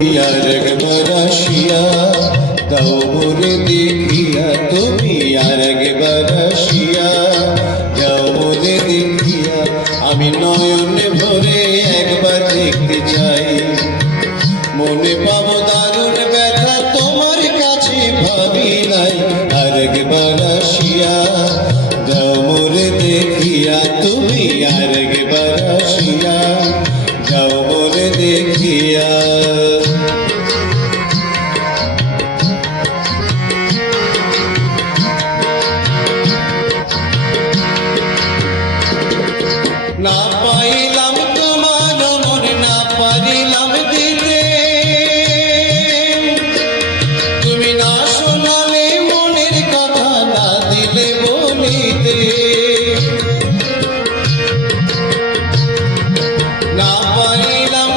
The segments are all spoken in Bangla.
একবার আসিয়া দাও মনে দেখিয়া তুমি আর একবার আসিয়া। যাও মনে দেখিয়া, আমি নয়নে ভরে একবার দেখতে চাই। মনে পাবো দারুণ ব্যথা তোমার কাছে, ভাবি নাই আর একবার আসিয়া। যাও মনে দেখিয়া, তুমি আর একবার আসিয়া। যাও মনে দেখিয়া। না পারিলাম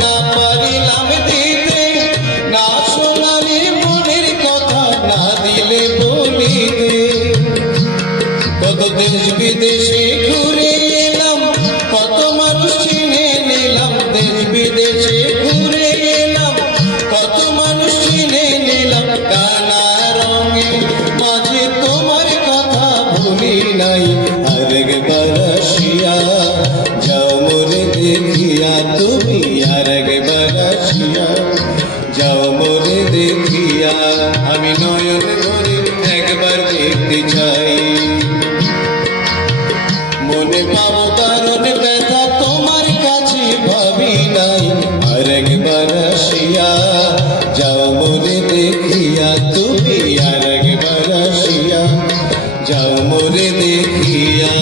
না পারিলাম দিতে। না মনের কথা না দিলে দেশ বিদেশে যাও মোরে দেখিয়া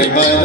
Everybody.